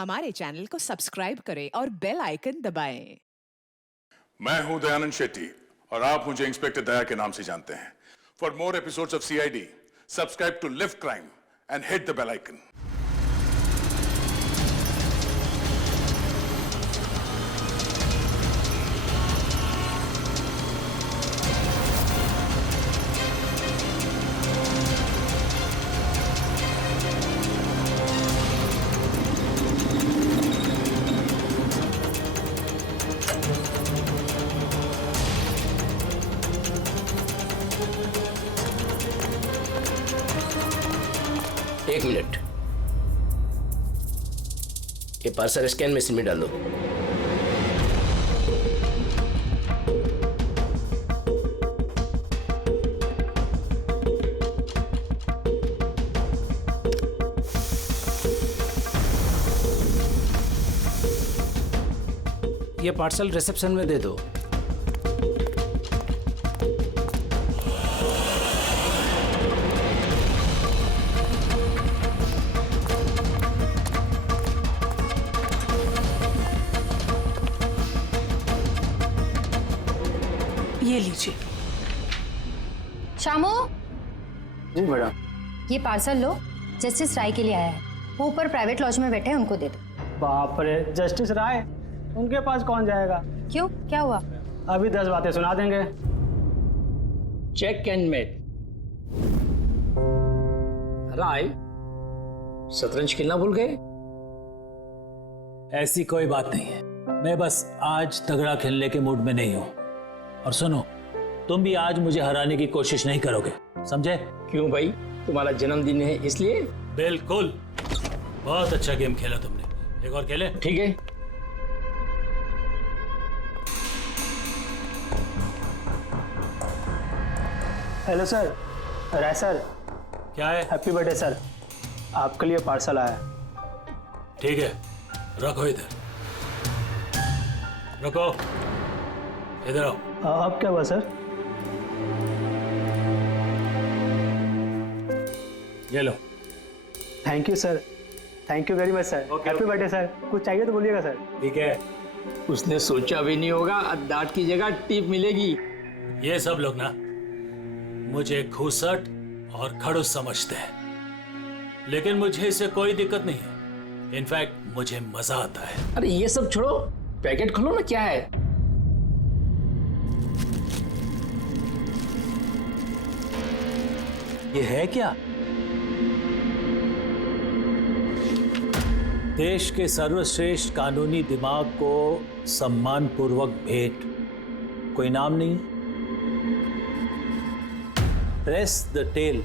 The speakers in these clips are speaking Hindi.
हमारे चैनल को सब्सक्राइब करें और बेल आइकन दबाएं। मैं हूं दयानंद शेट्टी और आप मुझे इंस्पेक्टर दया के नाम से जानते हैं। For more episodes of CID, subscribe to lift crime and hit the bell icon. एक मिनट, ये पार्सल स्कैन मशीन में डालो। ये पार्सल रिसेप्शन में दे दो। ये लीजिए। शामू, जी मैडम। ये पार्सल लो, जस्टिस राय के लिए आया है। वो ऊपर प्राइवेट लॉज में बैठे हैं, उनको दे दो। बाप रे, जस्टिस राय, उनके पास कौन जाएगा? क्यों, क्या हुआ? अभी 10 बातें सुना देंगे। Check and met. राय, शतरंज खेलना भूल गए? ऐसी कोई बात नहीं है, मैं बस आज तगड़ा खेलने के मूड में नहीं हूं। और सुनो, तुम भी आज मुझे हराने की कोशिश नहीं करोगे, समझे? क्यों भाई, तुम्हारा जन्मदिन है इसलिए? बिल्कुल, बहुत अच्छा गेम खेला तुमने। एक और खेले? ठीक है। हेलो सर, राय सर। क्या है? हैप्पी बर्थडे सर, आपके लिए पार्सल आया। ठीक है, रखो इधर, रखो इधर आओ। अब क्या हुआ सर? ये लो। Thank you sir, thank you very much sir. Happy birthday sir. कुछ चाहिए तो बोलिएगा सर। ठीक है। उसने सोचा भी नहीं होगा डांट की जगह टिप मिलेगी। ये सब लोग ना मुझे घूसट और खड़ूस समझते हैं, लेकिन मुझे इससे कोई दिक्कत नहीं है। इनफैक्ट मुझे मजा आता है। अरे ये सब छोड़ो, पैकेट खोलो ना, क्या है? ये है क्या? देश के सर्वश्रेष्ठ कानूनी दिमाग को सम्मानपूर्वक भेंट। कोई नाम नहीं? Press the tail.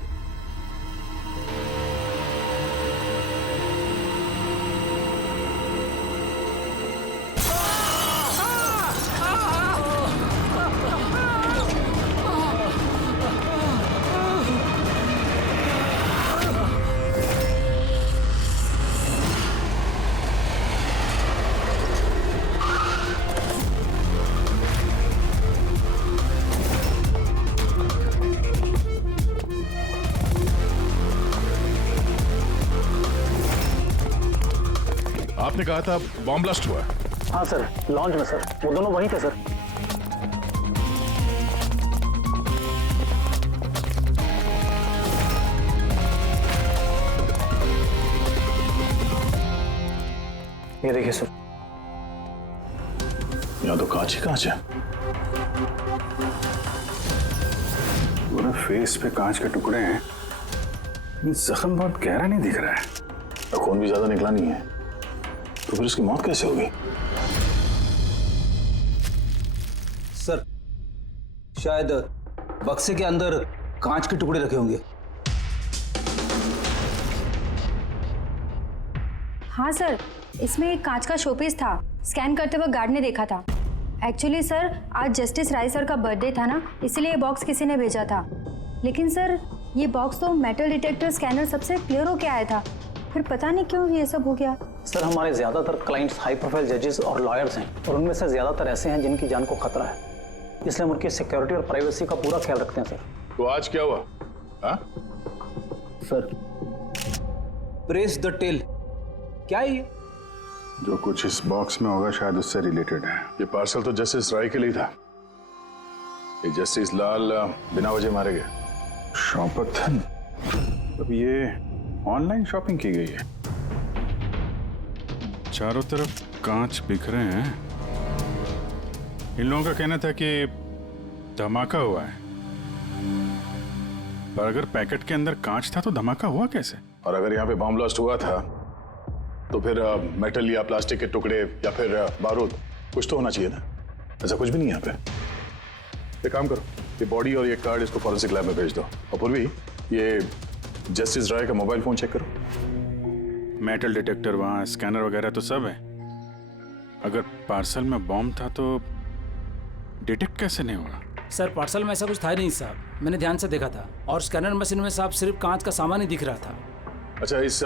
आपने कहा था बॉम्ब ब्लास्ट हुआ। हाँ सर, लॉन्च में सर। वो दोनों वहीं थे सर। ये देखिए सर। यहाँ तो कांच ही कांच है। पूरे फेस पे कांच के टुकड़े हैं। जख्म बहुत गहरा नहीं दिख रहा है। खून भी ज्यादा निकला नहीं है, तो फिर इसकी मौत कैसे होगी? सर, शायद बक्से के अंदर कांच के टुकड़े रखे होंगे। हाँ सर, इसमें एक कांच का शोपीस था। स्कैन करते वक्त गार्ड ने देखा था। एक्चुअली सर, आज जस्टिस राय सर का बर्थडे था ना, इसलिए ये बॉक्स किसी ने भेजा था। लेकिन सर, ये बॉक्स तो मेटल डिटेक्टर स्कैनर सबसे क्लियर होके आया था, फिर पता नहीं क्यों ये सब हो गया। सर, हमारे ज्यादातर क्लाइंट्स हाई प्रोफाइल जजेस और लॉयर्स हैं, और उनमें से ज्यादातर ऐसे हैं जिनकी जान को खतरा है, इसलिए हम उनकी सिक्योरिटी और प्राइवेसी का पूरा ख्याल रखते हैं सर। तो आज क्या हुआ? हाँ? सर, प्रेस द टेल, क्या है ये? जो कुछ इस बॉक्स में होगा शायद उससे रिलेटेड है। ये पार्सल तो जस्टिस राय के लिए था। ये जस्टिस लाल बिना वजह मारे गए। शौपथन, अब ये ऑनलाइन शॉपिंग की गई है। चारों तरफ कांच बिखरे हैं। इन लोगों का कहना था कि धमाका हुआ है, पर अगर पैकेट के अंदर कांच था तो धमाका हुआ कैसे? और अगर यहाँ पे बॉम्ब ब्लास्ट हुआ था तो फिर मेटल या प्लास्टिक के टुकड़े या फिर बारूद कुछ तो होना चाहिए ना। ऐसा कुछ भी नहीं यहाँ पे। एक काम करो, ये बॉडी और ये कार्ड इसको फॉरेंसिक लैब में भेज दो। और पूर्वी, ये जस्टिस राय का मोबाइल फोन चेक करो। मेटल डिटेक्टर वहाँ, स्कैनर वगैरह तो सब है। अगर पार्सल में बॉम्ब था तो डिटेक्ट कैसे नहीं हुआ? सर पार्सल में ऐसा कुछ था ही नहीं साहब, मैंने ध्यान से देखा था। और स्कैनर मशीन में साहब सिर्फ कांच का सामान ही दिख रहा था। अच्छा, इस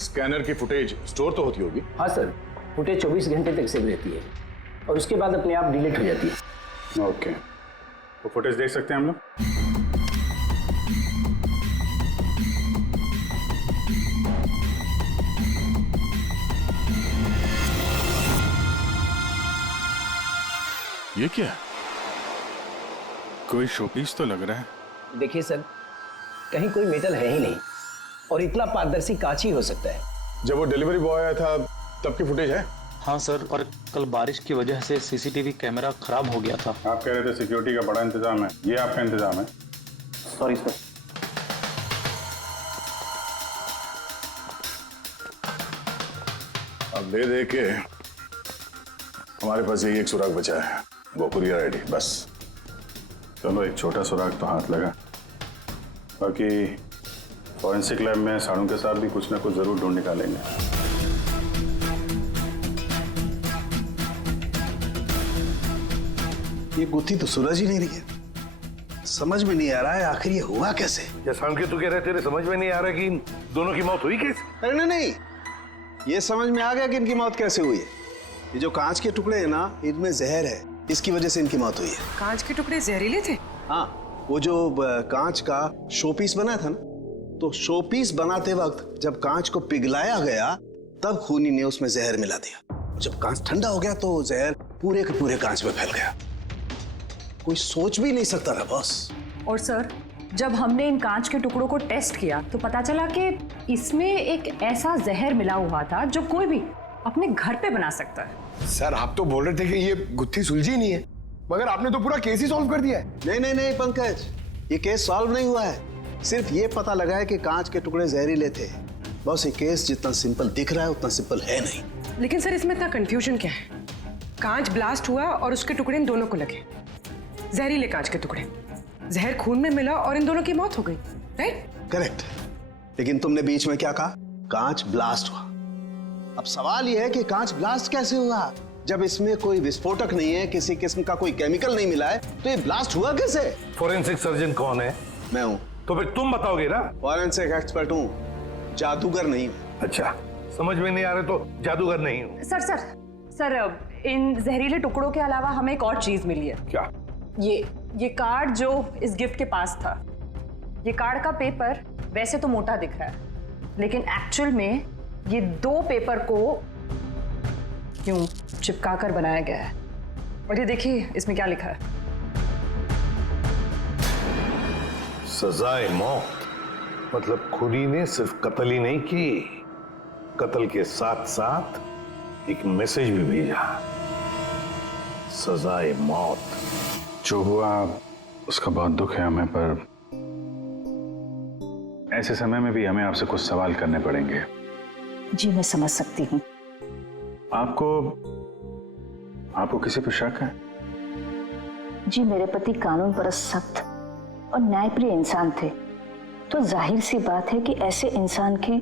स्कैनर की फुटेज स्टोर तो होती होगी? हाँ सर, फुटेज 24 घंटे तक सेव रहती है और उसके बाद अपने आप डिलीट हो जाती है। ओके, वो फुटेज देख सकते हैं हम लोग? ये क्या? कोई शोपीस तो लग रहा है। देखिए सर, कहीं कोई मेटल है ही नहीं और इतना पारदर्शी कांच ही हो सकता है। जब वो डिलीवरी बॉय आया था तब की फुटेज है? हाँ सर, और कल बारिश की वजह से सीसीटीवी कैमरा खराब हो गया था। आप कह रहे थे सिक्योरिटी का बड़ा इंतजाम है, ये आपका इंतजाम है? Sorry sir. अब दे के हमारे पास यही एक सुराग बचा है, वो कुरियर आईडी बस। चलो, एक छोटा सुराग तो हाथ लगा। बाकी फॉरेंसिक लैब में साड़ू के साथ भी कुछ ना कुछ जरूर ढूंढ निकालेंगे। ये गुत्थी तो सूरज ही नहीं रही है। समझ में नहीं आ रहा है आखिर ये हुआ कैसे। जैसा के तू कह रहे तेरे समझ में नहीं आ रहा कि इन दोनों की मौत हुई कैसे? अरे नहीं, ये समझ में आ गया कि इनकी मौत कैसे हुई है। ये जो कांच के टुकड़े हैं ना, इनमें जहर है, इसकी वजह से इनकी मौत हुई है। कांच के टुकड़े जहरीले थे? हाँ, वो जो कांच का शोपीस बना था ना, तो शोपीस बनाते वक्त जब कांच को पिघलाया गया तब खूनी ने उसमें जहर मिला दिया। जब कांच ठंडा हो गया तो जहर पूरे के पूरे कांच में फैल गया। कोई सोच भी नहीं सकता था बॉस। और सर, जब हमने इन कांच के टुकड़ों को टेस्ट किया तो पता चला कि इसमें एक ऐसा जहर मिला हुआ था जो कोई भी अपने घर पे बना सकता है। सर, आप तो बोल रहे थे कि ये गुत्थी सुलझी नहीं है, मगर आपने तो पूरा केस ही सॉल्व कर दिया है। नहीं नहीं नहीं पंकज, ये केस सॉल्व नहीं हुआ है। सिर्फ ये पता लगा है कि कांच के टुकड़े जहरीले थे। बस ये केस जितना सिंपल दिख रहा है उतना सिंपल है नहीं। लेकिन सर, इसमें इतना कंफ्यूजन क्या है? कांच ब्लास्ट हुआ और उसके टुकड़े इन दोनों को लगे, जहरीले कांच के टुकड़े। जहर खून में मिला और इन दोनों की मौत हो गई, राइट? करेक्ट। लेकिन तुमने बीच में क्या कहा? कांच ब्लास्ट हुआ। अब सवाल यह है कि कांच ब्लास्ट कैसे हुआ? जब इसमें कोई विस्फोटक नहीं है, किसी किस्म का कोई केमिकल नहीं मिला है, तो ये ब्लास्ट हुआ कैसे? फोरेंसिक सर्जन कौन है? मैं हूं। तो फिर तुम बताओगे ना। फॉरेंसिक एक्सपर्ट हूं, जादूगर नहीं हूं। अच्छा, समझ में नहीं आ रहा तो जादूगर नहीं हूं। सर, इन जहरीले टुकड़ों के अलावा हमें एक और चीज मिली है। क्या? ये कार्ड जो इस गिफ्ट के पास था, ये कार्ड का पेपर वैसे तो मोटा दिख रहा है, लेकिन एक्चुअल में ये 2 पेपर को यूं चिपका कर बनाया गया है। और ये देखिए इसमें क्या लिखा है। सजाए मौत, मतलब खूनी ने सिर्फ कत्ल ही नहीं की, कत्ल के साथ साथ एक मैसेज भी भेजा, सजाए मौत। जो हुआ उसका बहुत दुख है हमें, पर ऐसे समय में भी हमें आपसे कुछ सवाल करने पड़ेंगे। जी मैं समझ सकती हूँ। आपको किसी पर शक है? जी मेरे पति कानून पर सख्त और न्यायप्रिय इंसान थे, तो जाहिर सी बात है कि ऐसे इंसान के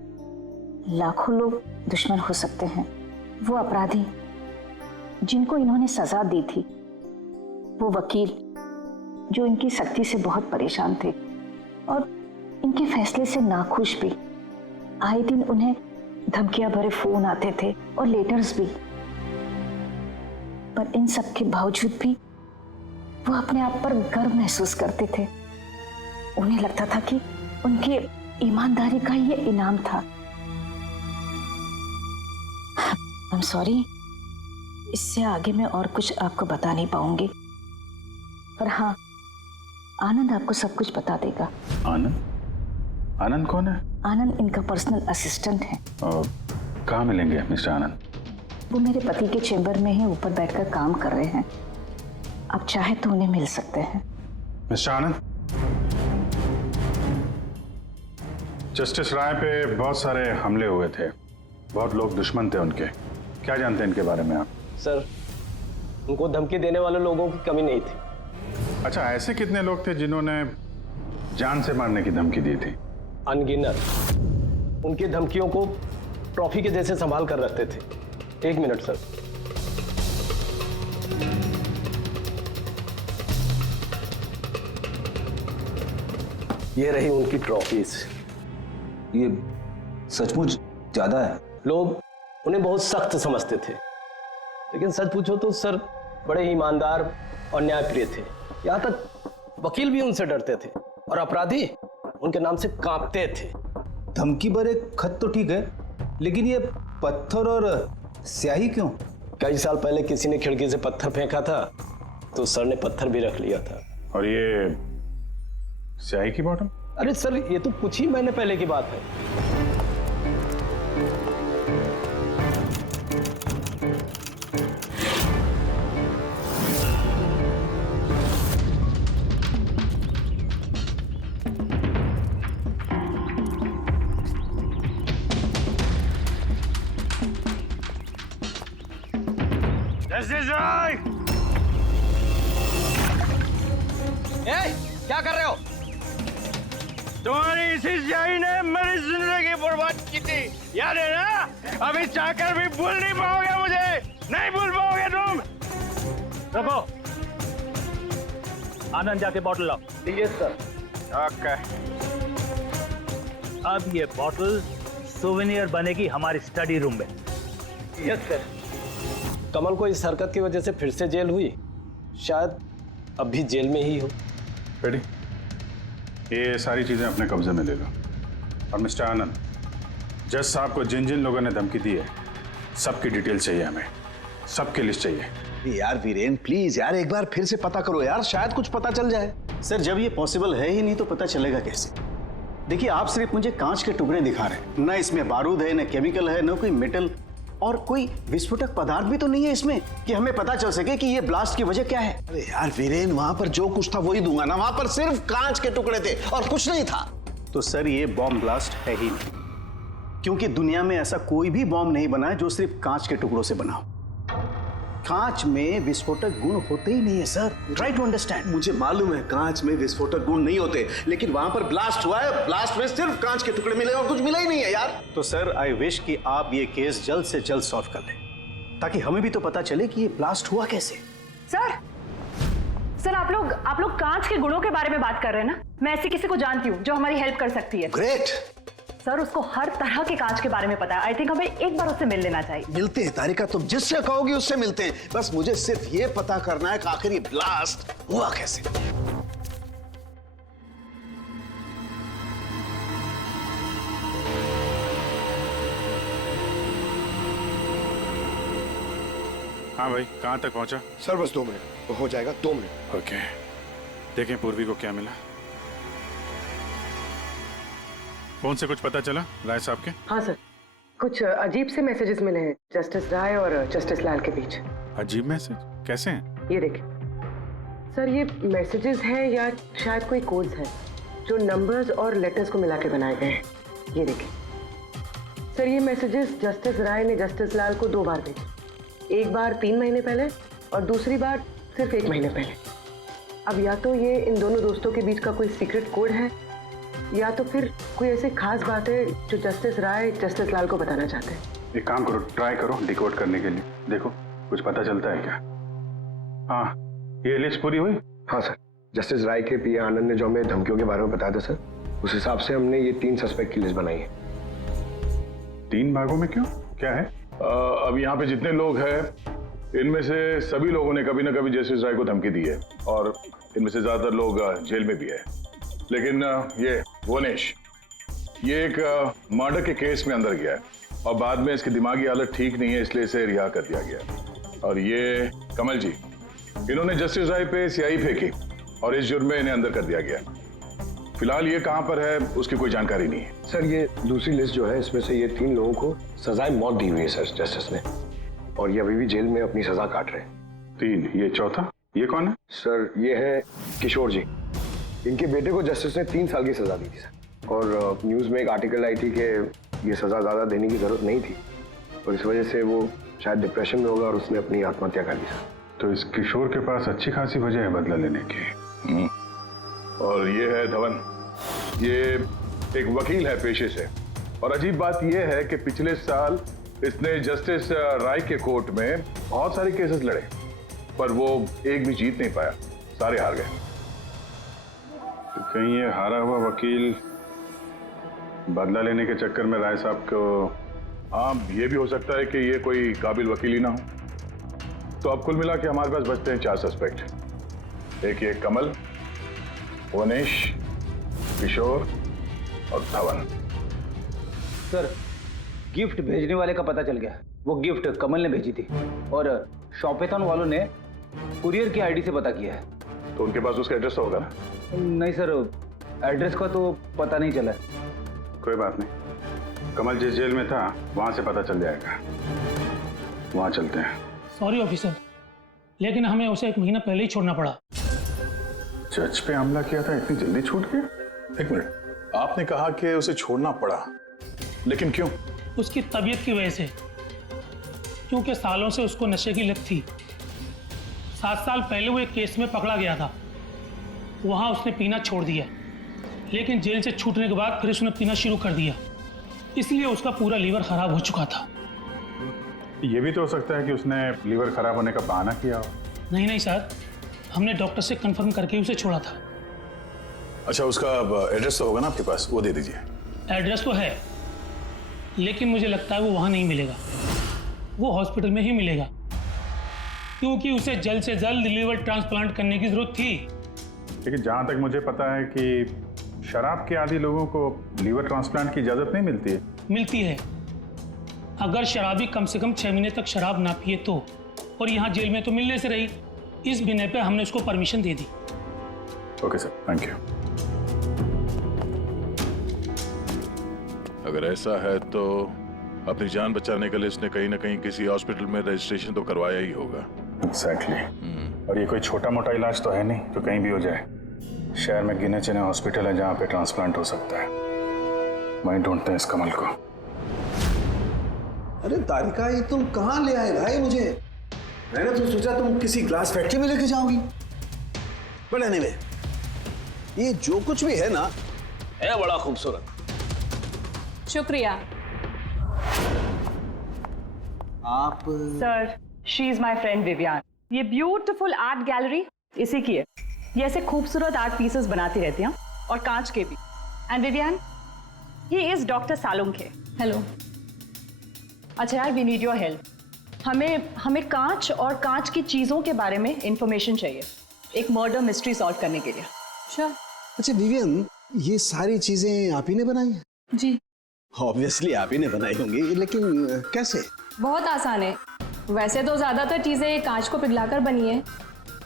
लाखों लोग दुश्मन हो सकते हैं। वो अपराधी जिनको इन्होंने सजा दी थी, वो वकील जो इनकी सख्ती से बहुत परेशान थे और इनके फैसले से नाखुश भी। आए दिन उन्हें धमकियां भरे फोन आते थे और लेटर्स भी, पर इन सब के बावजूद भी वो अपने आप पर गर्व महसूस करते थे। उन्हें लगता था कि उनकी ईमानदारी का ये इनाम था। आई एम सॉरी, इससे आगे मैं और कुछ आपको बता नहीं पाऊंगी, पर हाँ, आनंद आपको सब कुछ बता देगा। आनंद? आनंद कौन है? आनंद इनका पर्सनल असिस्टेंट है। कहाँ मिलेंगे मिस्टर आनंद? वो मेरे पति के चेंबर में ही ऊपर बैठकर काम कर रहे हैं, आप चाहे तो उन्हें मिल सकते हैं। मिस्टर आनंद, जस्टिस राय पे बहुत सारे हमले हुए थे, बहुत लोग दुश्मन थे उनके, क्या जानते हैं इनके बारे में आप? सर, उनको धमकी देने वाले लोगों की कमी नहीं थी। अच्छा, ऐसे कितने लोग थे जिन्होंने जान से मारने की धमकी दी थी? अनगिनत। उनकी धमकियों को ट्रॉफी के जैसे संभाल कर रखते थे। एक मिनट सर। ये रही उनकी ट्रॉफीज। ये सचमुच ज्यादा है। लोग उन्हें बहुत सख्त समझते थे, लेकिन सच पूछो तो सर बड़े ईमानदार और न्यायप्रिय थे। यहाँ तक वकील भी उनसे डरते थे और अपराधी उनके नाम से कांपते थे। धमकी भरे खत तो ठीक है, लेकिन ये पत्थर और स्याही क्यों? कई साल पहले किसी ने खिड़की से पत्थर फेंका था, तो सर ने पत्थर भी रख लिया था। और ये स्याही की बॉटल? अरे सर, ये तो कुछ ही महीने पहले की बात है। क्या कर रहे हो? तुम्हारी इसी स्याही ने मेरी जिंदगी बर्बाद की थी, याद है ना? अभी चाहकर भी भूल नहीं पाओगे मुझे, नहीं भूल पाओगे तुम। रखो, आनंद जाके बॉटल लाओ। Yes sir. ओके। अब ये बॉटल सोवेनियर बनेगी हमारी स्टडी रूम में। Yes sir. कमल को इस हरकत की वजह से फिर से जेल हुई, शायद अब भी जेल में ही हो। रेडी? ये सारी चीजें अपने कब्जे में ले लो। और मिस्टर आनंद, जज साहब को जिन जिन लोगों ने धमकी दी है, सबकी डिटेल चाहिए हमें, सबकी लिस्ट चाहिए। यार वीरेन प्लीज यार, एक बार फिर से पता करो यार, शायद कुछ पता चल जाए। सर, जब ये पॉसिबल है ही नहीं तो पता चलेगा कैसे? देखिए, आप सिर्फ मुझे कांच के टुकड़े दिखा रहे हैं, ना इसमें बारूद है, ना केमिकल है, ना कोई मेटल, और कोई विस्फोटक पदार्थ भी तो नहीं है इसमें कि हमें पता चल सके कि ये ब्लास्ट की वजह क्या है। अरे यार वीरेन, वहां पर जो कुछ था वही दूंगा ना, वहां पर सिर्फ कांच के टुकड़े थे और कुछ नहीं था। तो सर, ये बॉम्ब ब्लास्ट है ही नहीं, क्योंकि दुनिया में ऐसा कोई भी बॉम्ब नहीं बना है जो सिर्फ कांच के टुकड़ों से बना हो। कांच में विस्फोटक गुण होते ही नहीं है सर, ट्राई टू अंडरस्टैंड। मुझे मालूम है कांच में विस्फोटक गुण नहीं होते, लेकिन वहां पर ब्लास्ट हुआ है, ब्लास्ट में सिर्फ कांच के टुकड़े मिले और कुछ मिला ही नहीं है यार। तो सर, आई विश कि आप ये केस जल्द से जल्द सॉल्व कर लें, ताकि हमें भी तो पता चले कि ये ब्लास्ट हुआ कैसे। सर आप लोग कांच के गुणों के बारे में बात कर रहे हैं ना? मैं ऐसे किसी को जानती हूँ जो हमारी हेल्प कर सकती है। ग्रेट सर, उसको हर तरह के कांच के बारे में पता है। आई थिंक हमें एक बार उससे मिल लेना चाहिए। मिलते हैं तारिका, तुम जिससे कहोगी उससे मिलते हैं, बस मुझे सिर्फ ये पता करना है कि आखिर ये ब्लास्ट हुआ कैसे। हाँ भाई, कहाँ तक पहुँचा? सर बस 2 मिनट हो जाएगा, 2 मिनट। ओके, देखें पूर्वी को क्या मिला। फोन से कुछ पता चला राय साहब के? हाँ सर, कुछ अजीब से मैसेजेस मिले हैं जस्टिस राय और जस्टिस लाल के बीच। अजीब मैसेज? कैसे हैं? ये देखिए सर, ये मैसेजेस हैं या शायद कोई कोड्स हैं जो नंबर्स और लेटर्स को मिला के बनाए गए हैं। ये देखिए सर, ये मैसेजेस जस्टिस राय ने जस्टिस लाल को 2 बार भेजे, एक बार 3 महीने पहले और दूसरी बार सिर्फ 1 महीने पहले। अब या तो ये इन दोनों दोस्तों के बीच का कोई सीक्रेट कोड है, या तो फिर कोई ऐसी खास बात है जो जस्टिस राय जस्टिस लाल को बताना चाहते हैं। एक काम करो, ट्राई करो डिकोड करने के लिए, देखो कुछ पता चलता है क्या। हाँ, ये लिस्ट पूरी हुई? हाँ सर, जस्टिस राय के पीए आनंद ने जो हमें धमकियों के बारे में बताया था सर, उस हिसाब से हमने ये 3 सस्पेक्ट की लिस्ट बनाई है। 3 भागों में क्यों, क्या है? अब यहाँ पे जितने लोग हैं, इनमें से सभी लोगों ने कभी ना कभी जस्टिस राय को धमकी दी है और इनमें से ज्यादातर लोग जेल में भी है। लेकिन ये वनेश, ये एक मर्डर के केस में अंदर गया है और बाद में इसकी दिमागी हालत ठीक नहीं है, इसलिए इसे रिहा कर दिया गया। और ये कमल जी, इन्होंने जस्टिस राय पे स्याही फेंकी और इस जुर्म में इन्हें अंदर कर दिया गया। फिलहाल ये कहां पर है उसकी कोई जानकारी नहीं है। सर ये दूसरी लिस्ट जो है इसमें से ये 3 लोगों को सजाए मौत दी हुई है सर जस्टिस ने, और ये अभी भी जेल में अपनी सजा काट रहे हैं। 3, ये चौथा, ये कौन है? सर ये है किशोर जी, इनके बेटे को जस्टिस ने 3 साल की सजा दी थी सर, और न्यूज में एक आर्टिकल आई थी कि ये सजा ज्यादा देने की जरूरत नहीं थी और इस वजह से वो शायद डिप्रेशन में होगा और उसने अपनी आत्महत्या कर ली सर। तो इस किशोर के पास अच्छी खासी वजह है बदला लेने की। और ये है धवन, ये एक वकील है पेशे से, और अजीब बात यह है कि पिछले साल इसने जस्टिस राय के कोर्ट में बहुत सारे केसेस लड़े, पर वो एक भी जीत नहीं पाया, सारे हार गए। तो कहीं ये हारा हुआ वकील बदला लेने के चक्कर में राय साहब को, हाँ ये भी हो सकता है कि ये कोई काबिल वकील ही ना हो। तो अब कुल मिला के हमारे पास बचते हैं 4 सस्पेक्ट, एक ये कमल, वनेश, किशोर और धवन। सर गिफ्ट भेजने वाले का पता चल गया, वो गिफ्ट कमल ने भेजी थी और शॉपेथॉन वालों ने कुरियर की आईडी से पता किया है। तो उनके पास उसका एड्रेस तो होगा ना? नहीं सर, एड्रेस का तो पता नहीं चला। कोई बात नहीं, कमल जिस जेल में था वहां से पता चल जाएगा, वहां चलते हैं। सॉरी ऑफिसर, लेकिन हमें उसे 1 महीना पहले ही छोड़ना पड़ा। जज पे हमला किया था, इतनी जल्दी छूट गया? 1 मिनट, आपने कहा कि उसे छोड़ना पड़ा, लेकिन क्यों? उसकी तबीयत की वजह से, क्योंकि सालों से उसको नशे की लत थी। 7 साल पहले वो एक केस में पकड़ा गया था, वहां उसने पीना छोड़ दिया, लेकिन जेल से छूटने के बाद फिर उसने पीना शुरू कर दिया, इसलिए उसका पूरा लीवर खराब हो चुका था। ये भी तो हो सकता है कि उसने लीवर खराब होने का बहाना किया हो। नहीं नहीं सर, हमने डॉक्टर से कंफर्म करके उसे छोड़ा था। अच्छा, उसका एड्रेस तो होगा ना आपके पास, वो दे दीजिए। एड्रेस तो है, लेकिन मुझे लगता है वो वहां नहीं मिलेगा, वो हॉस्पिटल में ही मिलेगा, क्योंकि उसे जल्द से जल्द लीवर ट्रांसप्लांट करने की जरूरत थी। लेकिन जहां तक मुझे पता है कि शराब के आदी लोगों को लीवर ट्रांसप्लांट की इजाजत नहीं मिलती है। मिलती है, अगर शराबी कम से कम 6 महीने तक शराब ना पिए तो, और यहाँ जेल में तो मिलने से रही, इस बिना पे हमने उसको permission they the. Okay sir, thank you. अगर ऐसा है तो अपनी जान बचाने के लिए इसने कहीं ना कहीं किसी हॉस्पिटल में रजिस्ट्रेशन तो करवाया ही होगा। एग्जैक्टली। और ये कोई छोटा मोटा इलाज तो है नहीं तो कहीं भी हो जाए। शहर में गिने चुने हॉस्पिटल है जहाँ पे ट्रांसप्लांट हो सकता है। वहीं ढूंढते हैं इस कमल को। अरे तारिका, ये तुम कहाँ ले आए भाई मुझे? मैंने तो सोचा तुम किसी ग्लास फैक्ट्री में लेके जाओगी। बट एनीवे, ये जो कुछ भी है ना, है बड़ा खूबसूरत। शुक्रिया। आप sir, she is my friend Vivian. ये ब्यूटीफुल आर्ट गैलरी इसी की है। ये ऐसे खूबसूरत आर्ट पीसेस बनाती रहती हैं, और कांच के भी। एंड विवियान, ये इज डॉक्टर सालुंग है। हेलो। अच्छा यार, वी नीड योर हेल्प। हमें कांच और कांच की चीजों के बारे में इंफॉर्मेशन चाहिए, एक मर्डर मिस्ट्री सॉल्व करने के लिए। श्योर। अच्छा विवियन, ये सारी चीजें आप ही ने बनाई हैं? जी। ऑब्वियसली आप ही ने बनाई होंगी, लेकिन कैसे? बहुत आसान है। वैसे तो ज़्यादातर चीज़ें कांच को पिघलाकर बनी है।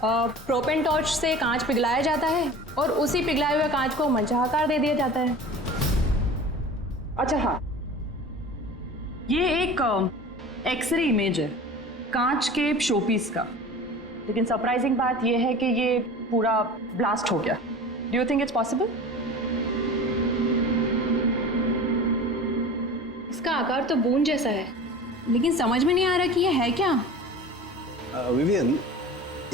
प्रोपेन टॉर्च से कांच पिघलाया जाता है और उसी पिघलाए हुए कांच को मनचाहा आकार दे दिया जाता है। अच्छा हाँ, ये एक एक्सरे इमेज है कांच के शोपीस का, लेकिन सरप्राइजिंग बात यह है कि ये पूरा ब्लास्ट हो गया। Do you think it's possible? इसका आकार तो बूंद जैसा है, लेकिन समझ में नहीं आ रहा कि ये है क्या। विवियन,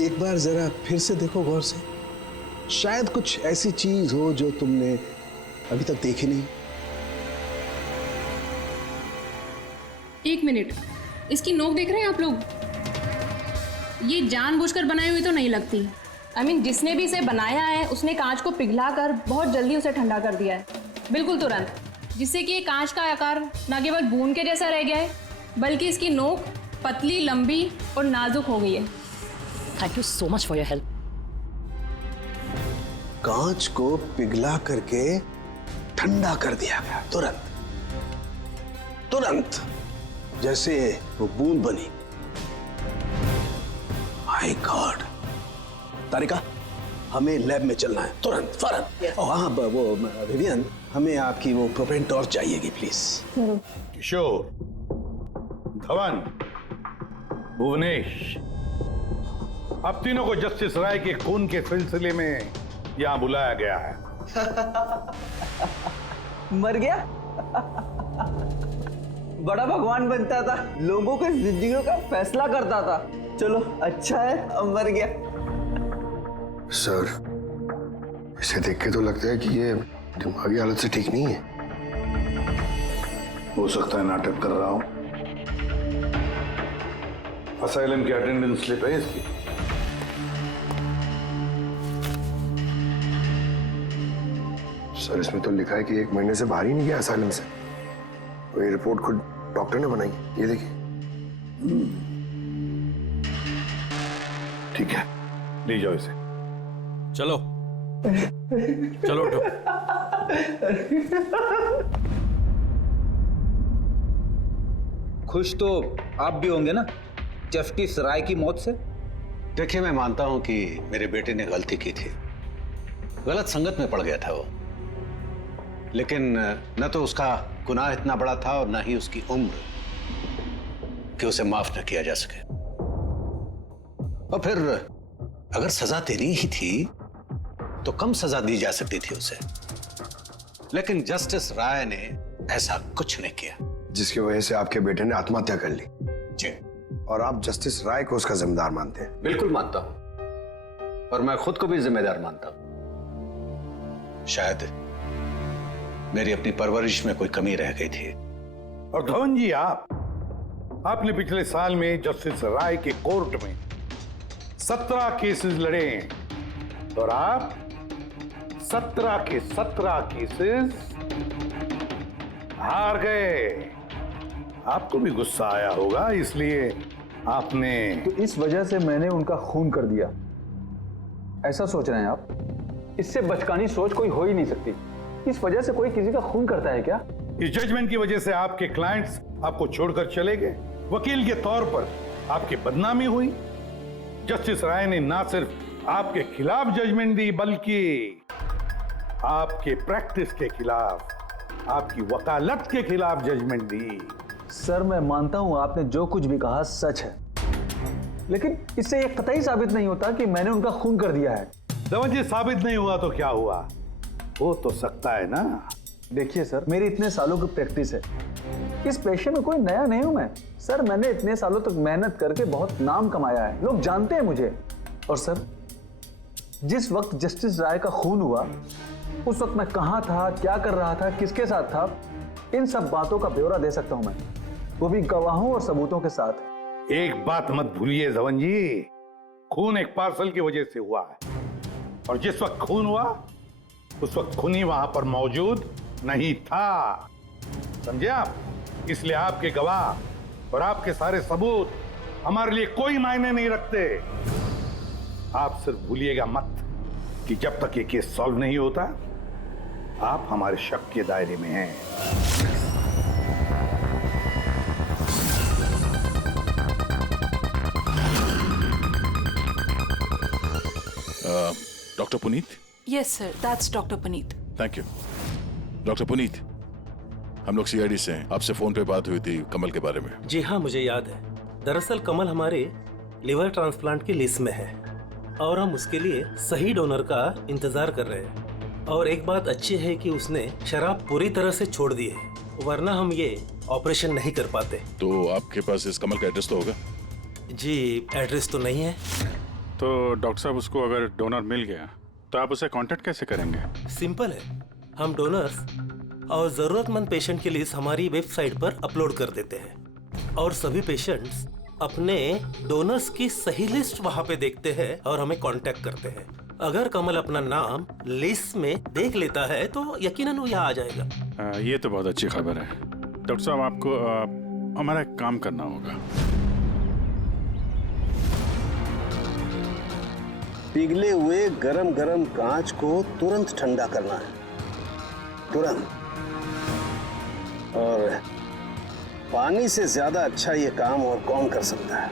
एक बार जरा फिर से देखो गौर से, शायद कुछ ऐसी चीज हो जो तुमने अभी तक देखी नहीं। एक मिनट, इसकी नोक देख रहे हैं आप लोग? ये जानबूझकर बनाई हुई तो नहीं लगती। I mean, जिसने भी इसे बनाया है उसने कांच को पिघलाकर बहुत जल्दी उसे ठंडा कर दिया है, बिल्कुल तुरंत, जिससे कि कांच का आकार न केवल बूंद के जैसा रह गया है, बल्कि इसकी नोक पतली, लंबी और नाजुक हो गई है। Thank you so much for your help. कांच को पिघला करके ठंडा कर दिया गया तुरंत। तुरंत, जैसे वो बूंद बनी। My God. तारिका, हमें लैब में चलना है तुरंत, फौरन। और हाँ, वो विवियन, हमें आपकी वो प्रोपेन टॉर्च चाहिएगी प्लीज। किशोर, धवन, भुवनेश, अब तीनों को जस्टिस राय के खून के सिलसिले में यहां बुलाया गया है। मर गया? बड़ा भगवान बनता था, लोगों के जिंदगियों का फैसला करता था। चलो अच्छा है अब मर गया। सर, इसे देख के तो लगता है कि ये दिमागी हालत से ठीक नहीं है। हो सकता है नाटक कर रहा हूं। असाइलम की अटेंडेंस स्लिप है इसकी। सर, इसमें तो लिखा है कि 1 महीने से बाहर ही नहीं गया असाइलम से। ये रिपोर्ट खुद डॉक्टर ने बनाई, ये देखिए। ठीक है, ले जाओ इसे। चलो चलो उठो। खुश तो आप भी होंगे ना जस्टिस राय की मौत से? देखिए, मैं मानता हूं कि मेरे बेटे ने गलती की थी, गलत संगत में पड़ गया था वो, लेकिन न तो उसका गुनाह इतना बड़ा था और न ही उसकी उम्र कि उसे माफ न किया जा सके। और फिर अगर सजा देनी ही थी तो कम सजा दी जा सकती थी उसे, लेकिन जस्टिस राय ने ऐसा कुछ नहीं किया, जिसकी वजह से आपके बेटे ने आत्महत्या कर ली। जी। और आप जस्टिस राय को उसका जिम्मेदार मानते हैं? बिल्कुल मानता हूं, और मैं खुद को भी जिम्मेदार मानता हूं। शायद मेरी अपनी परवरिश में कोई कमी रह गई थी। और धवन जी, आपने पिछले साल में जस्टिस राय के कोर्ट में 17 केसेस लड़े हैं और आप 17 के 17 केसेस हार गए। आपको भी गुस्सा आया होगा, इसलिए आपने तो इस वजह से मैंने उनका खून कर दिया, ऐसा सोच रहे हैं आप? इससे बचकानी सोच कोई हो ही नहीं सकती। इस वजह से कोई किसी का खून करता है क्या? इस जजमेंट की वजह से आपके क्लाइंट्स आपको छोड़कर चले गए, वकील के तौर पर आपकी बदनामी हुई। जस्टिस राय ने ना सिर्फ आपके खिलाफ जजमेंट दी, बल्कि आपके प्रैक्टिस के खिलाफ, आपकी वकालत के खिलाफ जजमेंट दी। सर, मैं मानता हूं आपने जो कुछ भी कहा सच है, लेकिन इससे यह कतई साबित नहीं होता कि मैंने उनका खून कर दिया है। धवन जी, साबित नहीं हुआ तो क्या हुआ? हो तो सकता है ना। देखिए सर, मेरी इतने सालों की प्रैक्टिस है, इस पेशे में कोई नया नहीं हूं मैं। सर, मैंने इतने सालों तक मेहनत करके बहुत नाम कमाया है, लोग जानते हैं मुझे। और सर, जिस वक्त जस्टिस राय का खून हुआ, उस वक्त मैं कहां था, क्या कर रहा था, किसके साथ था, इन सब बातों का ब्यौरा दे सकता हूं मैं, वो भी गवाहों और सबूतों के साथ। एक बात मत भूलिए धवन जी, खून एक पार्सल की वजह से हुआ है, और जिस वक्त खून हुआ उस वक्त खूनी वहां पर मौजूद नहीं था, समझे आप? इसलिए आपके गवाह और आपके सारे सबूत हमारे लिए कोई मायने नहीं रखते। आप सिर्फ भूलिएगा मत कि जब तक ये केस सॉल्व नहीं होता, आप हमारे शक के दायरे में हैं। Doctor Puneet? Yes sir, that's doctor Puneet. Thank you. Doctor Puneet, हम लोग सीआईडी से हैं, आपसे फोन पे बात हुई थी कमल के बारे में। जी हाँ, मुझे याद है। दरअसल कमल हमारे लिवर ट्रांसप्लांट की लिस्ट में है और हम उसके लिए सही डोनर का इंतजार कर रहे हैं। और एक बात अच्छी है कि उसने शराब पूरी तरह से छोड़ दी है, वरना हम ये ऑपरेशन नहीं कर पाते। तो आपके पास इस कमल का एड्रेस तो होगा? जी, एड्रेस तो नहीं है। तो डॉक्टर साहब, उसको अगर डोनर मिल गया तो आप उसे कांटेक्ट कैसे करेंगे? सिंपल है, हम डोनर्स और जरूरतमंद पेशेंट की लिस्ट हमारी वेबसाइट पर अपलोड कर देते हैं और सभी पेशेंट्स अपने डोनर्स की सही लिस्ट वहां पे देखते हैं और हमें कांटेक्ट करते हैं। अगर कमल अपना नाम लिस्ट में देख लेता है तो यकीनन वो यहाँ आ जाएगा। ये तो बहुत अच्छी खबर है। डॉक्टर साहब, आपको हमारा एक काम करना होगा। पिघले हुए गरम गरम कांच को तुरंत ठंडा करना है, तुरंत। और पानी से ज्यादा अच्छा ये काम और कौन कर सकता है?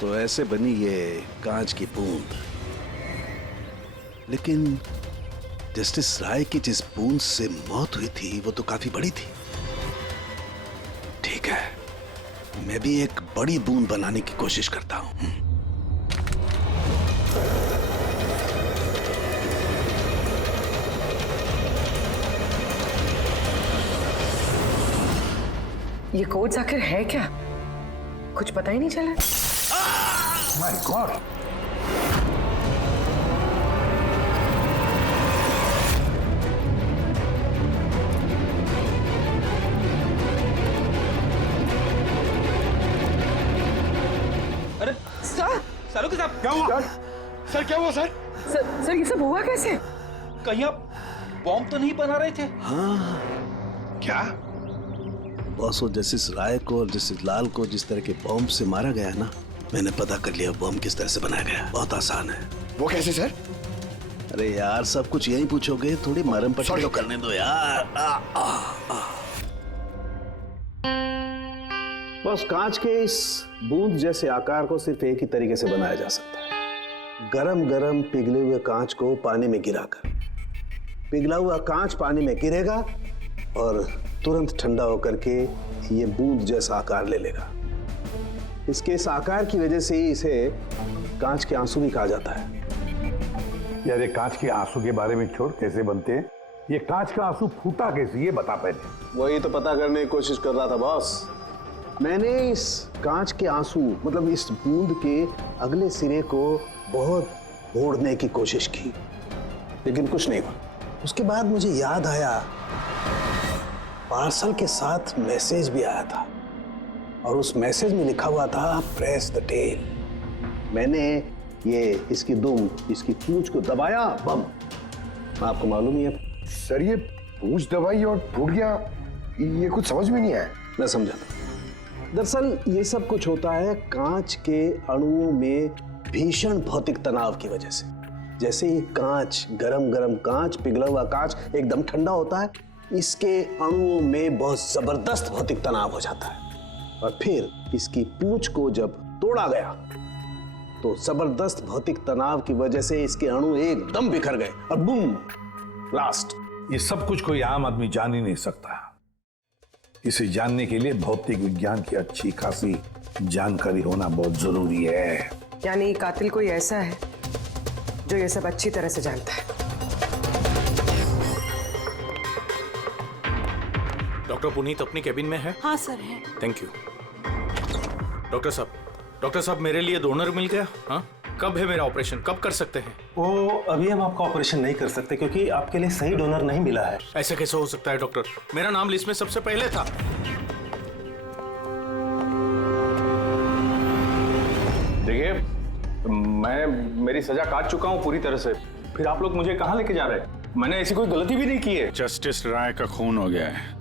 तो ऐसे बनी ये कांच की बूंद। लेकिन जस्टिस राय की जिस बूंद से मौत हुई थी वो तो काफी बड़ी थी। ठीक है, मैं भी एक बड़ी बूंद बनाने की कोशिश करता हूं। ये कोड्स आखिर है क्या? कुछ पता ही नहीं चला। My God! अरे सर, सालू साहब क्या हुआ? सर क्या हुआ सर? सर ये सब हुआ कैसे? कहीं आप बॉम्ब तो नहीं बना रहे थे? हाँ। क्या? बॉस, वो जस्टिस राय को और जस्टिस लाल को जिस तरह के बॉम्ब से मारा गया है ना, मैंने पता कर लिया बॉम्ब किस तरह से बनाया गया। बहुत आसान है। वो कैसे सर? अरे यार, सब कुछ यही पूछोगे, थोड़ी मरम पट्टी तो करने दो यार। बस कांच के इस बूंद जैसे आकार को सिर्फ एक ही तरीके से बनाया जा सकता है, गरम गरम पिघले हुए कांच को पानी में गिराकर। पिघला हुआ कांच पानी में गिरेगा और तुरंत ठंडा होकर के ये बूंद जैसा आकार ले लेगा। इसके इस आकार की वजह से ही इसे कांच के आंसू भी कहा जाता है। यार, ये कांच के आंसू के बारे में छोड़, कैसे बनते हैं? ये कांच का आंसू फूटा कैसे, ये बता पहले। वही तो पता करने की कोशिश कर रहा था बॉस। मैंने इस कांच के आंसू मतलब इस बूंद के अगले सिरे को बहुत मोड़ने की कोशिश की, लेकिन कुछ नहीं हुआ। उसके बाद मुझे याद आया, पार्सल के साथ मैसेज भी आया था और उस मैसेज में लिखा हुआ था प्रेस द टेल। मैंने ये इसकी दुम, इसकी पूंछ को दबाया, बम। आपको मालूम ही है सर, ये पूंछ दबाई और फूट गया, ये कुछ समझ में नहीं आया। मैं समझा। दरअसल ये सब कुछ होता है कांच के अणुओं में भीषण भौतिक तनाव की वजह से। जैसे ही कांच, गरम गरम कांच, पिघला हुआ कांच एकदम ठंडा होता है, इसके अणुओं में बहुत जबरदस्त भौतिक तनाव हो जाता है और फिर इसकी पूंछ को जब तोड़ा गया तो जबरदस्त भौतिक तनाव की वजह से इसके अणु एकदम बिखर गए और बूम, ब्लास्ट। ये सब कुछ कोई आम आदमी जान ही नहीं सकता। इसे जानने के लिए भौतिक विज्ञान की अच्छी खासी जानकारी होना बहुत जरूरी है। यानी कातिल कोई ऐसा है जो ये सब अच्छी तरह से जानता है। डॉक्टर पुनीत अपनी केबिन में है? हाँ सर है। Thank you. डॉक्टर साहब मेरे लिए डोनर मिल गया। हाँ, कब है मेरा ऑपरेशन, कब कर सकते हैं? वो अभी हम आपका ऑपरेशन नहीं कर सकते क्योंकि आपके लिए सही डोनर नहीं मिला है। ऐसे कैसे हो सकता है डॉक्टर? मेरा नाम लिस्ट में सबसे पहले था। देखिए, मेरी सजा काट चुका हूँ पूरी तरह से, फिर आप लोग मुझे कहाँ लेके जा रहे हैं? मैंने ऐसी कोई गलती भी नहीं की है। जस्टिस राय का खून हो गया है।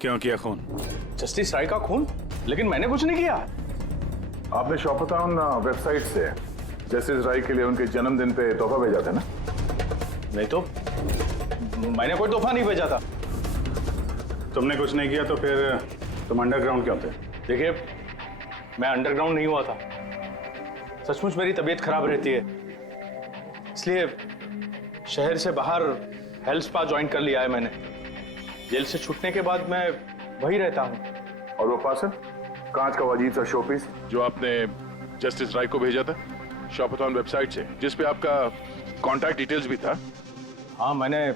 क्यों किया खून? जस्टिस राय का खून? लेकिन मैंने कुछ नहीं किया। आपने शॉपथाउन वेबसाइट से जस्टिस राय के लिए उनके जन्मदिन पे तोहफा भेजा था ना? नहीं तो मैंने कोई तोहफा नहीं भेजा था। तुमने कुछ नहीं किया तो फिर तुम अंडरग्राउंड क्यों थे? देखिए, मैं अंडरग्राउंड नहीं हुआ था। सचमुच मेरी तबीयत खराब रहती है, इसलिए शहर से बाहर हेल्थ स्पा ज्वाइन कर लिया है मैंने। जेल से छूटने के बाद मैं वही रहता हूँ। और वो पार्सल, कांच का अजीब सा शोपीस जो आपने जस्टिस राय को भेजा था शॉपथॉन वेबसाइट से, जिसपे आपका कॉन्टैक्ट डिटेल्स भी था। हाँ, मैंने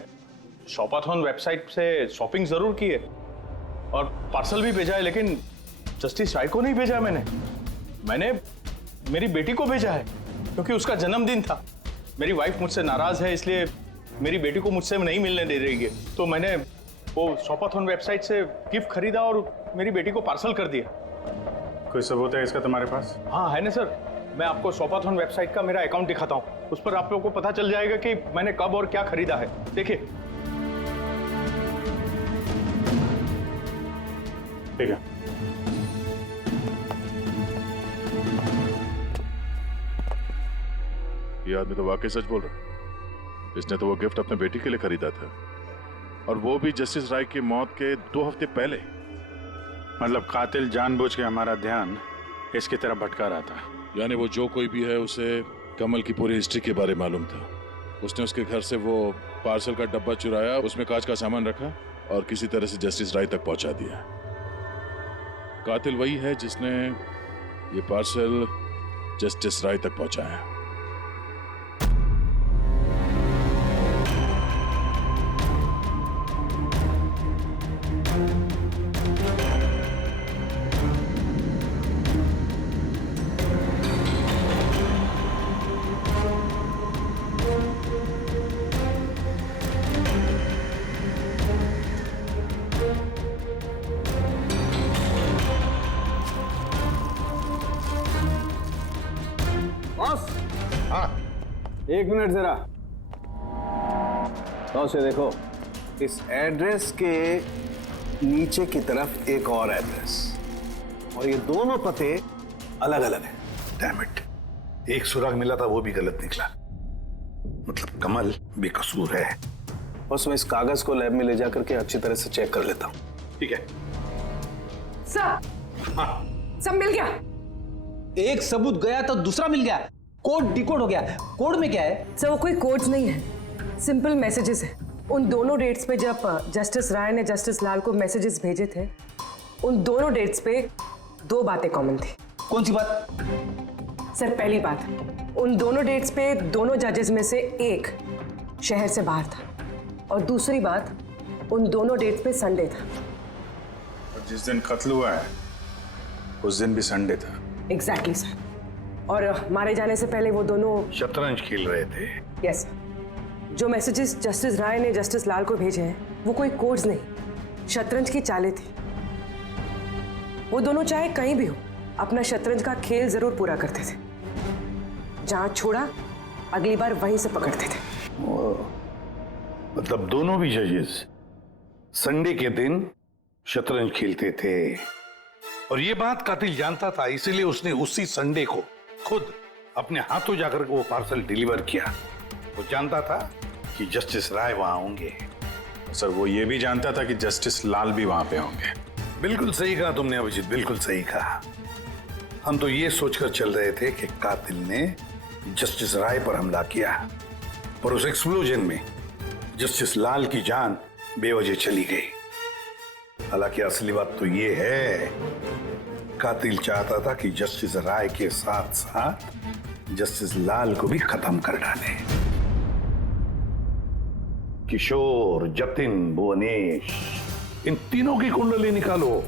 शॉपथॉन वेबसाइट से शॉपिंग जरूर की है और पार्सल भी भेजा है, लेकिन जस्टिस राय को नहीं भेजा। मैंने मेरी बेटी को भेजा है क्योंकि उसका जन्मदिन था। मेरी वाइफ मुझसे नाराज है, इसलिए मेरी बेटी को मुझसे नहीं मिलने दे रही है। तो मैंने वो शॉपाथॉन वेबसाइट से गिफ्ट खरीदा और मेरी बेटी को पार्सल कर दिया। कोई सबूत है इसका तुम्हारे पास? हाँ है ना सर, मैं आपको शॉपाथॉन वेबसाइट का मेरा अकाउंट दिखाता हूँ, उस पर आप लोगों को पता चल जाएगा कि मैंने कब और क्या खरीदा है। देखिए। ठीक है। ये आदमी तो वाकई सच बोल रहा है। इसने तो वो गिफ्ट अपने बेटी के लिए खरीदा था, और वो भी जस्टिस राय की मौत के 2 हफ्ते पहले। मतलब कातिल जानबूझ के हमारा ध्यान इसकी तरफ भटका रहा था। यानी वो जो कोई भी है, उसे कमल की पूरी हिस्ट्री के बारे में मालूम था। उसने उसके घर से वो पार्सल का डब्बा चुराया, उसमें कांच का सामान रखा और किसी तरह से जस्टिस राय तक पहुंचा दिया। कातिल वही है जिसने ये पार्सल जस्टिस राय तक पहुंचाया। बॉस, हाँ, 1 मिनट जरा। तो से देखो, इस एड्रेस के नीचे की तरफ एक और एड्रेस, और ये दोनों पते अलग अलग हैं। डैम इट, एक सुराग मिला था वो भी गलत निकला। मतलब कमल बेकसूर है। बस मैं इस कागज को लैब में ले जाकर के अच्छी तरह से चेक कर लेता हूँ। ठीक है सर। हाँ, सब मिल गया। एक सबूत गया तो दूसरा मिल गया, कोड डिकोड हो गया। कोड में क्या है? सर वो कोई कोड्स नहीं है, सिंपल मैसेजेस है। उन दोनों डेट्स पे जब जस्टिस राय ने जस्टिस लाल को मैसेजेस भेजे थे, उन दोनों डेट्स पे 2 बातें कॉमन थी। कौन सी बात? सर पहली बात, उन दोनों डेट्स पे दोनों जजेस में से एक शहर से बाहर था, और दूसरी बात, उन दोनों डेट्स पे संडे था। और जिस दिन कत्ल हुआ है उस दिन भी संडे था। Exactly sir. और मारे जाने से पहले वो दोनों शतरंज खेल रहे थे। यस। जो मैसेजेस जस्टिस राय ने जस्टिस लाल को भेजे हैं वो कोई कोड्स नहीं, शतरंज की चालें थी। वो दोनों चाहे कहीं भी हो अपना शतरंज का खेल जरूर पूरा करते थे। जहां छोड़ा अगली बार वहीं से पकड़ते थे। मतलब दोनों भी जजेस संडे के दिन शतरंज खेलते थे, और ये बात कातिल जानता था, इसीलिए उसने उसी संडे को खुद अपने हाथों जाकर वो पार्सल डिलीवर किया। वो जानता था कि जस्टिस राय वहां होंगे। सर वो ये भी जानता था कि जस्टिस लाल भी वहां पे होंगे। बिल्कुल सही कहा तुमने अभिजीत, बिल्कुल सही कहा। हम तो ये सोचकर चल रहे थे कि कातिल ने जस्टिस राय पर हमला किया, पर उस एक्सप्लोजन में जस्टिस लाल की जान बेवजह चली गई। हालांकि असली बात तो ये है, कातिल चाहता था कि जस्टिस राय के साथ साथ जस्टिस लाल को भी खत्म कर डाले। किशोर, जतिन, भुवनेश, इन तीनों की कुंडली निकालो,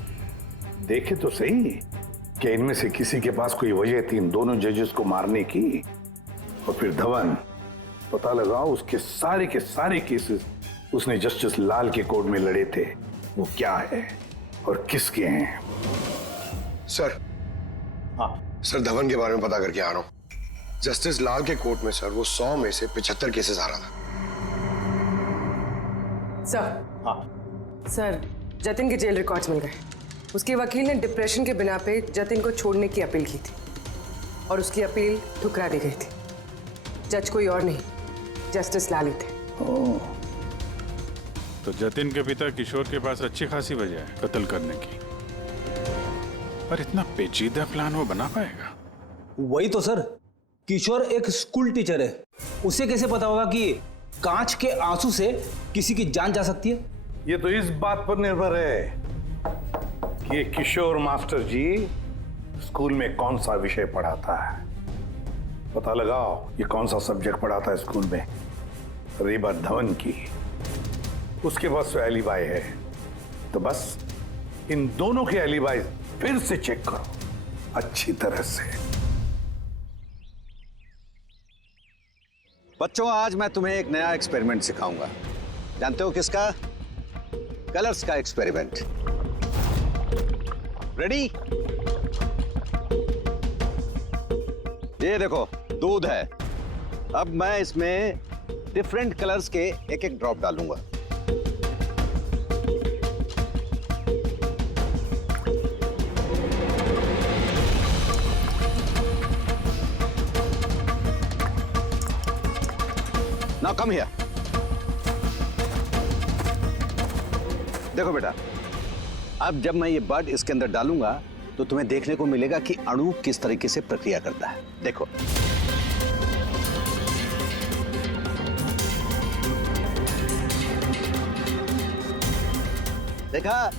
देखे तो सही कि इनमें से किसी के पास कोई वजह थी इन दोनों जजेस को मारने की। और फिर धवन, पता लगाओ उसके सारे के सारे केसेस उसने जस्टिस लाल के कोर्ट में लड़े थे, वो क्या है और किसके हैं। सर, हाँ सर, धवन के बारे में पता करके आ रहा हूं। जस्टिस लाल के कोर्ट में सर वो 100 में से 75 केसेस आ रहा था। सर। हाँ सर, जतिन के जेल रिकॉर्ड्स मिल गए। उसके वकील ने डिप्रेशन के बिना पे जतिन को छोड़ने की अपील की थी, और उसकी अपील ठुकरा दी गई थी। जज कोई और नहीं, जस्टिस लाल ही थे। तो जतिन के पिता किशोर के पास अच्छी खासी वजह है कत्ल करने की, पर इतना पेचीदा प्लान वो बना पाएगा? वही तो सर, किशोर एक स्कूल टीचर है, उसे कैसे पता होगा कि कांच के आंसू से किसी की जान जा सकती है? ये तो इस बात पर निर्भर है कि ये किशोर मास्टर जी स्कूल में कौन सा विषय पढ़ाता है। पता लगाओ ये कौन सा सब्जेक्ट पढ़ाता है स्कूल में। रही बात धवन की, उसके पास तो एलिबाई है, तो बस इन दोनों के एलिबाई फिर से चेक करो अच्छी तरह से। बच्चों, आज मैं तुम्हें एक नया एक्सपेरिमेंट सिखाऊंगा। जानते हो किसका? कलर्स का एक्सपेरिमेंट। रेडी? ये देखो दूध है। अब मैं इसमें डिफरेंट कलर्स के एक एक ड्रॉप डालूंगा। Now come here. देखो बेटा, अब जब मैं ये बर्ड इसके अंदर डालूंगा तो तुम्हें देखने को मिलेगा कि अणु किस तरीके से प्रक्रिया करता है। देखो, देखा?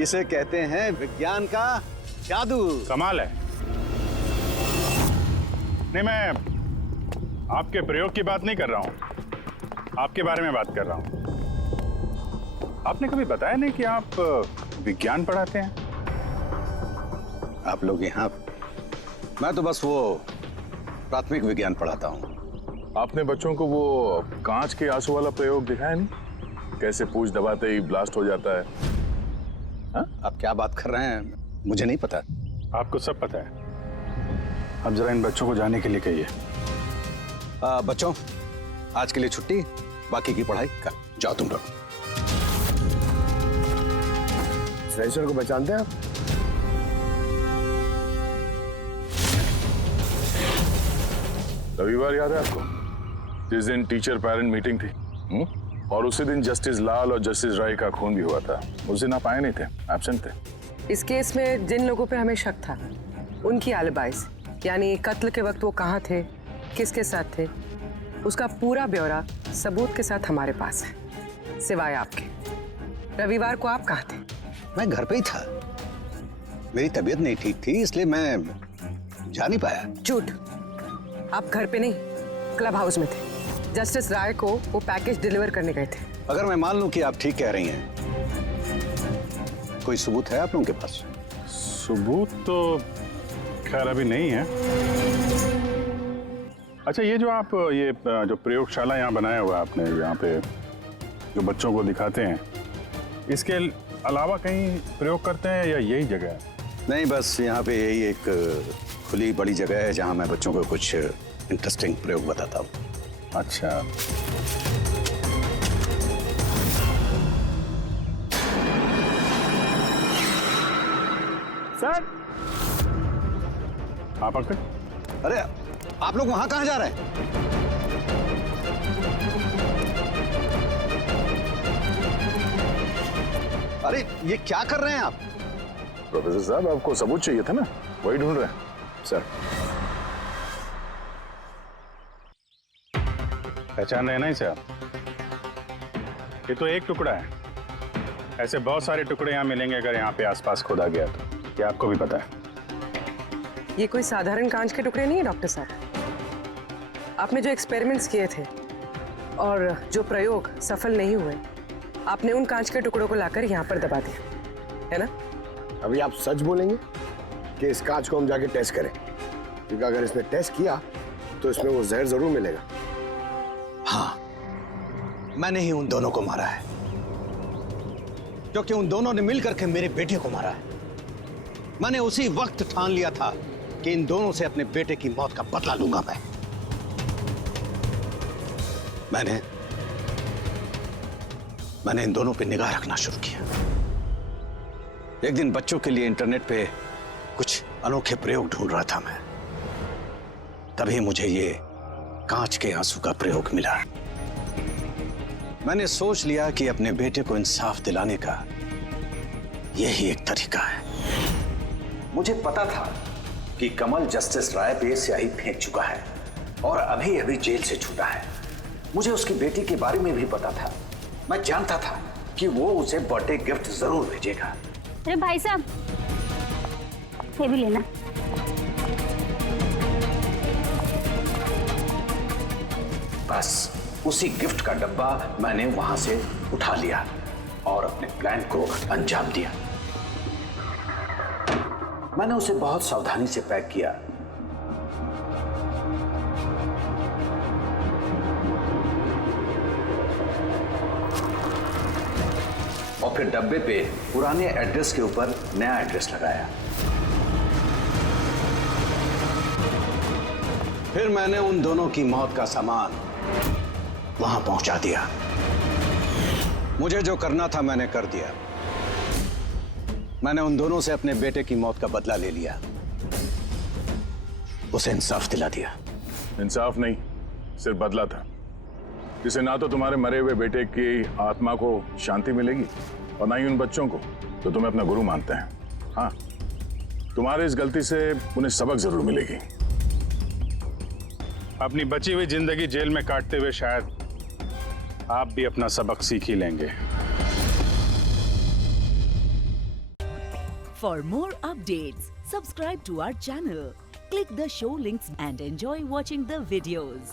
इसे कहते हैं विज्ञान का जादू। कमाल है। नहीं, मैं आपके प्रयोग की बात नहीं कर रहा हूं, आपके बारे में बात कर रहा हूं। आपने कभी बताया नहीं कि आप विज्ञान पढ़ाते हैं? आप लोग यहाँ? मैं तो बस वो प्राथमिक विज्ञान पढ़ाता हूँ। आपने बच्चों को वो कांच के आंसू वाला प्रयोग दिखाया नहीं? कैसे पूछ दबाते ही ब्लास्ट हो जाता है। हाँ? आप क्या बात कर रहे हैं? मुझे नहीं पता। आपको सब पता है। अब जरा इन बच्चों को जाने के लिए कहिए। बच्चों, आज के लिए छुट्टी, बाकी की पढ़ाई कल। जाओ तुम लोग। सर को पहचानते हैं आप? रविवार याद है आपको, जिस दिन टीचर पेरेंट मीटिंग थी? और उसी दिन जस्टिस लाल और जस्टिस राय का खून भी हुआ था। उस दिन आप आए नहीं थे, एब्सेंट थे। इस केस में जिन लोगों पे हमें शक था उनकी एलिबाइज, यानी कत्ल के वक्त वो कहाँ थे, किसके साथ थे, उसका पूरा ब्यौरा सबूत के साथ हमारे पास है, सिवाय आपके। रविवार को आप कहाँ थे? मैं घर पे ही था। मेरी तबीयत नहीं ठीक थी, इसलिए मैं जा नहीं पाया। झूठ। आप घर पे नहीं, क्लब हाउस में थे। जस्टिस राय को वो पैकेज डिलीवर करने गए थे। अगर मैं मान लूं कि आप ठीक कह रही हैं, कोई सबूत है आप लोगों के पास? सबूत तो खैर अभी नहीं है। अच्छा, ये जो आप जो प्रयोगशाला यहाँ बनाया हुआ है आपने, यहाँ पे जो बच्चों को दिखाते हैं, इसके अलावा कहीं प्रयोग करते हैं या यही जगह है? नहीं, बस यहाँ पे यही एक खुली बड़ी जगह है जहाँ मैं बच्चों को कुछ इंटरेस्टिंग प्रयोग बताता हूँ। अच्छा, सर। आप अंकल? अरे, आप लोग वहां कहाँ जा रहे हैं? अरे, ये क्या कर रहे हैं आप? प्रोफेसर साहब, आपको सबूत चाहिए था ना, वही ढूंढ रहे हैं। सर, पहचान रहे ना इसे आप? ये तो एक टुकड़ा है। ऐसे बहुत सारे टुकड़े यहाँ मिलेंगे अगर यहाँ पे आसपास खोदा गया तो। क्या आपको भी पता है? ये कोई साधारण कांच के टुकड़े नहीं है डॉक्टर साहब। आपने जो एक्सपेरिमेंट्स किए थे और जो प्रयोग सफल नहीं हुए, आपने उन कांच के टुकड़ों को लाकर यहाँ पर दबा दिया, है ना? अभी आप सच बोलेंगे कि इस कांच को हम जाके टेस्ट करें? क्योंकि अगर इसने टेस्ट किया तो इसमें वो जहर जरूर मिलेगा। हाँ, मैंने ही उन दोनों को मारा है, क्योंकि उन दोनों ने मिलकर के मेरे बेटे को मारा है। मैंने उसी वक्त ठान लिया था कि इन दोनों से अपने बेटे की मौत का बदला लूंगा मैं। मैंने इन दोनों पे निगाह रखना शुरू किया। एक दिन बच्चों के लिए इंटरनेट पे कुछ अनोखे प्रयोग ढूंढ रहा था मैं, तभी मुझे ये कांच के आंसू का प्रयोग मिला। मैंने सोच लिया कि अपने बेटे को इंसाफ दिलाने का यही एक तरीका है। मुझे पता था कि कमल जस्टिस राय पे स्याही फेंक चुका है और अभी अभी जेल से छूटा है। मुझे उसकी बेटी के बारे में भी पता था। मैं जानता था कि वो उसे बर्थडे गिफ्ट जरूर भेजेगा। अरे भाई साहब, ये भी लेना। बस उसी गिफ्ट का डब्बा मैंने वहां से उठा लिया और अपने प्लान को अंजाम दिया। मैंने उसे बहुत सावधानी से पैक किया। और फिर डब्बे पे पुराने एड्रेस के ऊपर नया एड्रेस लगाया। फिर मैंने उन दोनों की मौत का सामान वहां पहुंचा दिया। मुझे जो करना था मैंने कर दिया। मैंने उन दोनों से अपने बेटे की मौत का बदला ले लिया, उसे इंसाफ दिला दिया। इंसाफ नहीं, सिर्फ बदला था, जिसे ना तो तुम्हारे मरे हुए बेटे की आत्मा को शांति मिलेगी और ना ही उन बच्चों को जो तुम्हें अपना गुरु मानते हैं। हाँ, तुम्हारी इस गलती से उन्हें सबक जरूर मिलेगी। अपनी बची हुई जिंदगी जेल में काटते हुए शायद आप भी अपना सबक सीख ही लेंगे। For more updates, subscribe to our channel, click the show links and enjoy watching the videos.